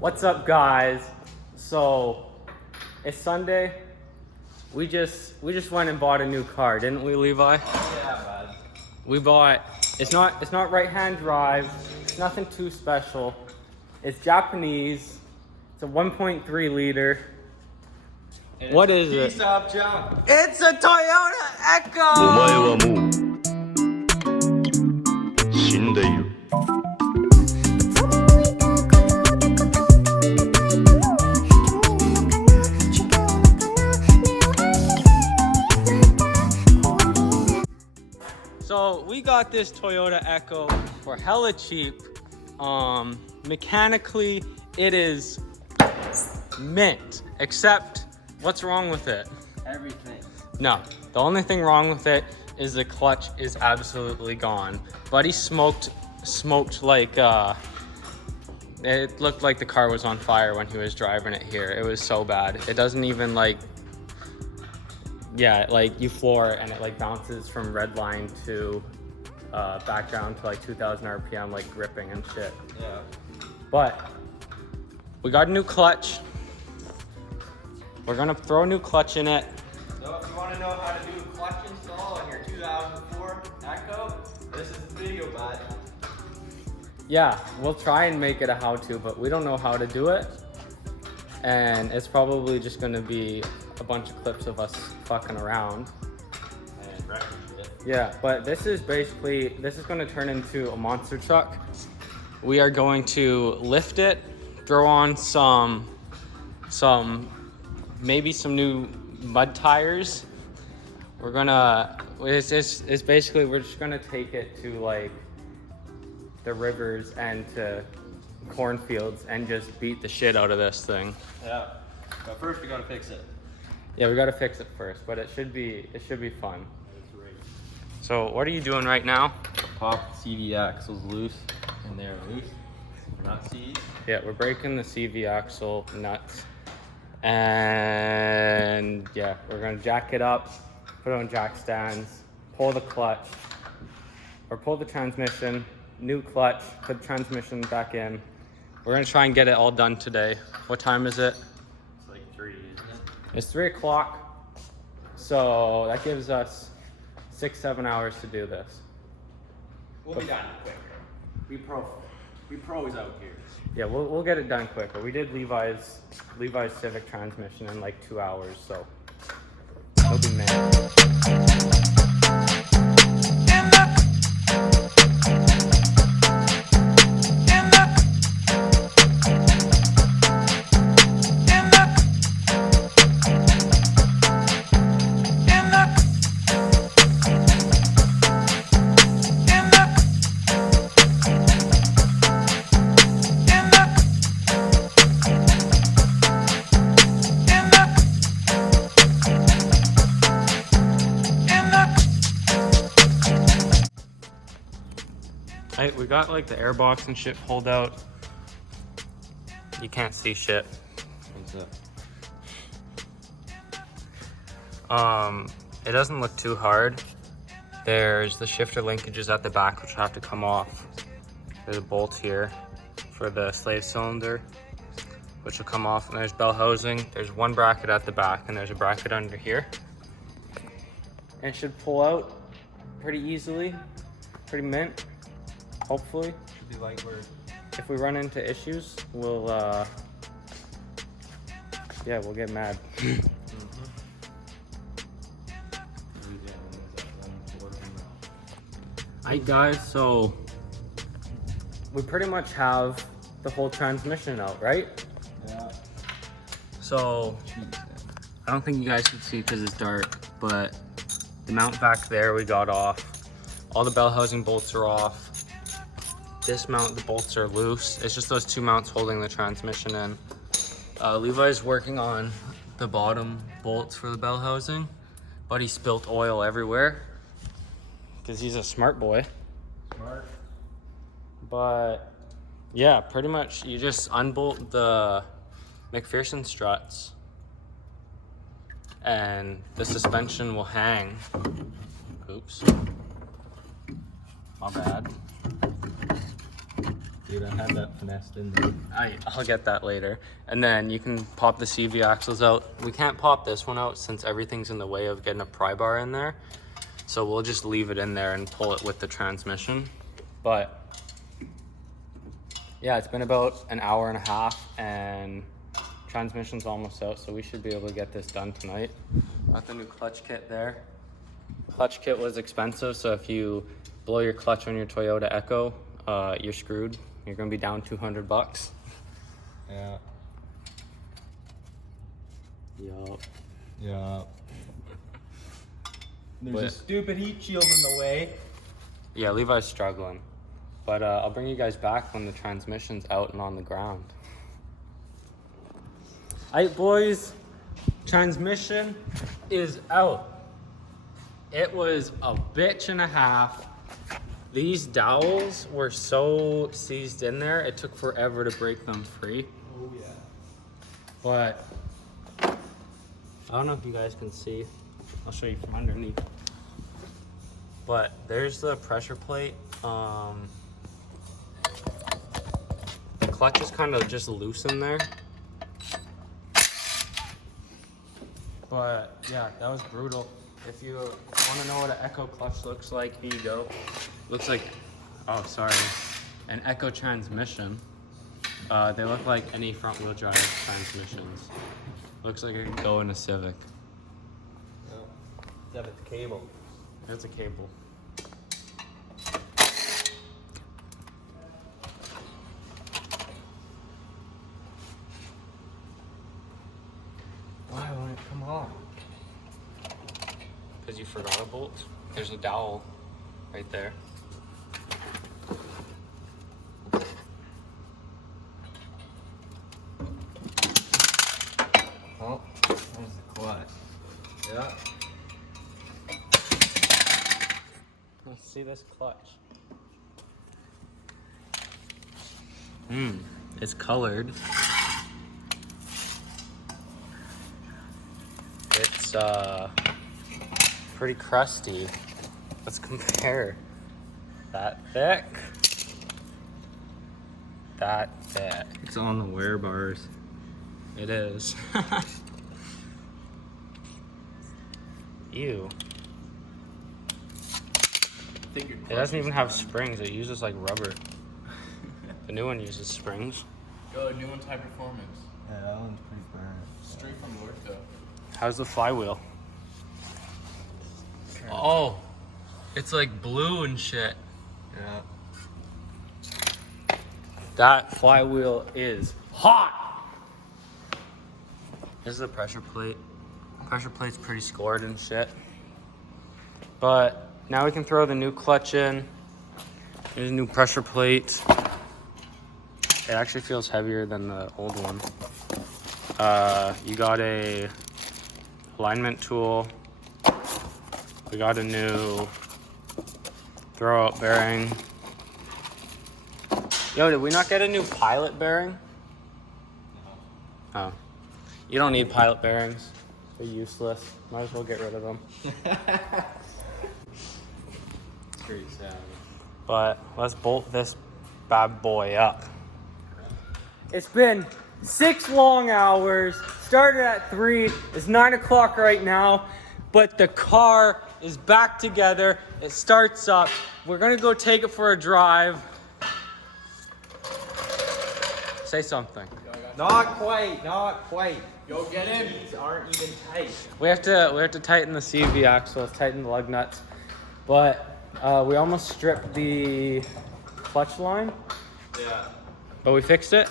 What's up, guys? So it's Sunday. We just went and bought a new car, didn't we, Levi? Yeah, bud. We bought. It's not right-hand drive. It's nothing too special. It's Japanese. It's a 1.3 liter. What is it? Piece of junk. It's a Toyota Echo. お前はもう死んでいる。 So we got this Toyota Echo for hella cheap. Mechanically, it is mint. Except, what's wrong with it? Everything. No, the only thing wrong with it is the clutch is absolutely gone. Buddy smoked like it looked like the car was on fire when he was driving it here. It was so bad. It doesn't even like. Yeah, like you floor it and it like bounces from red line to back down to like 2,000 RPM, like gripping and shit. Yeah. But we got a new clutch. We're gonna throw a new clutch in it. So if you want to know how to do a clutch install on your 2004 Echo, this is the video, bud. Yeah, we'll try and make it a how-to, but we don't know how to do it. And it's probably just gonna be a bunch of clips of us fucking around. And record it. Yeah, but this is gonna turn into a monster truck. We are going to lift it, throw on maybe some new mud tires. It's basically, we're just gonna take it to like the rivers and to cornfields and just beat the shit out of this thing. Yeah. But first we gotta fix it. Yeah, we gotta fix it first, but it should be fun. So what are you doing right now? Pop the CV axles loose, and they're loose. They're not C's. Yeah, we're breaking the CV axle nuts. And yeah, we're gonna jack it up, put it on jack stands, pull the clutch, or pull the transmission, new clutch, put the transmission back in. We're gonna try and get it all done today. What time is it? It's like 3, isn't it? It's 3 o'clock. So that gives us 6-7 hours to do this. We'll be done quicker. We pros out here. Yeah, we'll get it done quicker. We did Levi's Civic transmission in like 2 hours, so he'll be mad. We got like the airbox and shit pulled out. You can't see shit. What's up? It doesn't look too hard. There's the shifter linkages at the back, which have to come off. There's a bolt here for the slave cylinder, which will come off, and there's bell housing. There's one bracket at the back, and there's a bracket under here. And it should pull out pretty easily, pretty mint. Hopefully. Should be light work. If we run into issues, we'll get mad. Alright guys, so we pretty much have the whole transmission out, right? Yeah. So I don't think you guys can see because it's dark, but the mount back there we got off. All the bell housing bolts are off. This mount, the bolts are loose. It's just those 2 mounts holding the transmission in. Levi's working on the bottom bolts for the bell housing, but he spilt oil everywhere because he's a smart boy. Smart. But yeah, pretty much you just unbolt the McPherson struts and the suspension will hang. Oops. My bad. Dude, I had that finessed in there. I'll get that later. And then you can pop the CV axles out. We can't pop this one out since everything's in the way of getting a pry bar in there. So we'll just leave it in there and pull it with the transmission. But yeah, it's been about an hour and a half and transmission's almost out, so we should be able to get this done tonight. Got the new clutch kit there. Clutch kit was expensive, so if you blow your clutch on your Toyota Echo, you're screwed. You're gonna be down $200. Yeah. Yup. Yeah. There's But- a stupid heat shield in the way. Yeah, Levi's struggling. But I'll bring you guys back when the transmission's out and on the ground. Alright, boys, transmission is out. It was a bitch and a half. These dowels were so seized in there, it took forever to break them free. Oh yeah. But I don't know if you guys can see. I'll show you from underneath. But there's the pressure plate. The clutch is kind of just loose in there. But yeah, that was brutal. If you want to know what an Echo clutch looks like, here you go. Looks like, oh sorry, an Echo transmission. They look like any front wheel drive transmissions. Looks like it could go in a Civic. Oh. Yeah, but the cable. There's a cable. Why won't it come on? Because you forgot a bolt. There's a dowel right there. Oh, there's the clutch. Yeah. Let's see this clutch. It's colored. It's pretty crusty. Let's compare. That thick. That thick. It's on the wear bars. It is. Ew. It doesn't even have springs. It uses like rubber. The new one uses springs. Yo, new one's high performance. Yeah, that one's pretty burnt. Straight from Lorca. How's the flywheel? Oh, it's like blue and shit. Yeah. That flywheel is hot. This is the pressure plate. Pressure plate's pretty scored and shit. But now we can throw the new clutch in. There's a new pressure plate. It actually feels heavier than the old one. You got a alignment tool. We got a new throwout bearing. Yo, did we not get a new pilot bearing? Oh. You don't need pilot bearings. They're useless. Might as well get rid of them. Pretty savage. But let's bolt this bad boy up. It's been 6 long hours. Started at 3. It's 9 o'clock right now. But the car is back together. It starts up. We're gonna go take it for a drive. Say something. Not quite, not quite. Yo, get in. These aren't even tight. We have to tighten the CV axles, tighten the lug nuts. But we almost stripped the clutch line, Yeah. but we fixed it.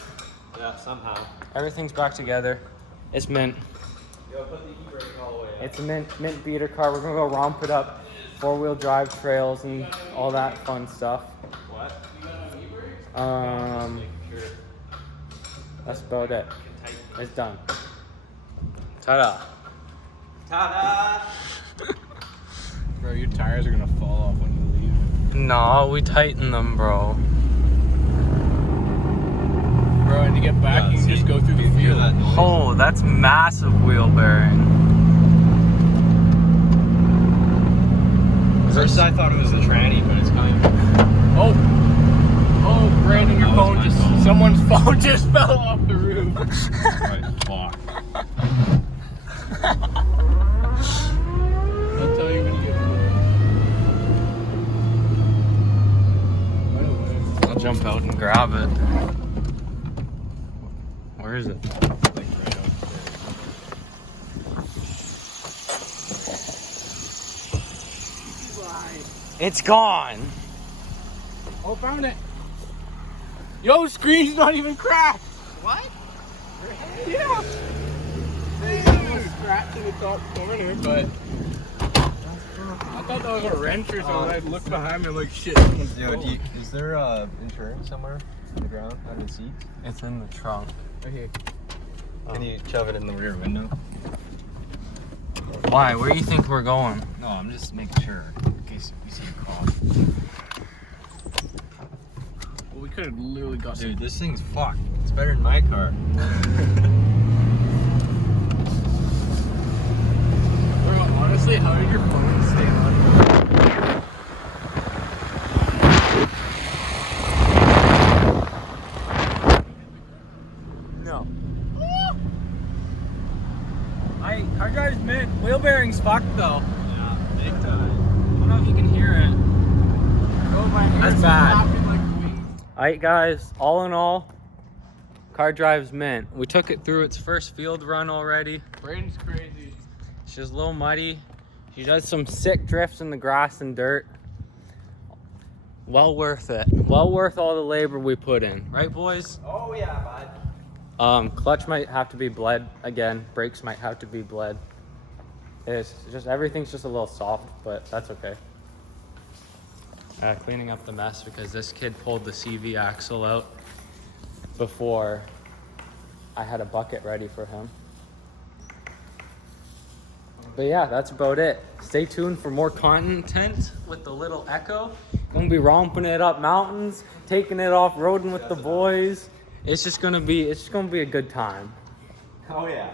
Yeah, somehow. Everything's back together. It's mint. Yo, put the e-brake all the way up. It's a mint beater car. We're gonna go romp it up, 4-wheel drive trails and all that fun stuff. What? Sure. That's about it. It's done. Ta-da. Ta-da! Bro, your tires are gonna fall off when you leave. No, we tighten them, bro. Bro, and to get back, Yeah, you can see, just go through the you hear field. that noise? Oh, that's massive wheel bearing. First I thought it was the tranny, but it's kind of... Oh! Oh! Brandon, your That was phone my just, phone. someone's phone just fell off the roof. Right, fuck. I'll tell you when you get home. Right away. I'll jump out and grab it. Where is it? Like right upstairs. It's gone. Oh, found it. Yo, screen's not even cracked. What? Yeah. There's a little scratch in the top corner, but I thought that was a wrench or something. I looked behind me, I'm like, shit. Is there insurance somewhere on the ground under the seats? It's in the trunk. Right here. Can you shove it in the rear window? Why? Where do you think we're going? No, I'm just making sure in case we see a car. Well, we could have literally got some. Dude, this thing's fucked. It's better than my car. Bro, honestly, how did your phone stay on? No. Car drive's mid. Wheel bearing's fucked though. Yeah, big time. I don't know if you can hear it. Oh, my hair's That's bad. flapping like wings. Alright guys, all in all, car drive's mint. We took it through its first field run already. Braden's crazy. She's a little muddy. She does some sick drifts in the grass and dirt. Well worth it. Well worth all the labor we put in. Right, boys? Oh yeah, bud. Clutch might have to be bled again. Brakes might have to be bled. It's just, everything's just a little soft, but that's okay. Cleaning up the mess because this kid pulled the CV axle out before I had a bucket ready for him. But yeah, that's about it. Stay tuned for more content with the little Echo. Gonna be romping it up mountains, taking it off roading with the boys. It's just gonna be a good time. Oh yeah.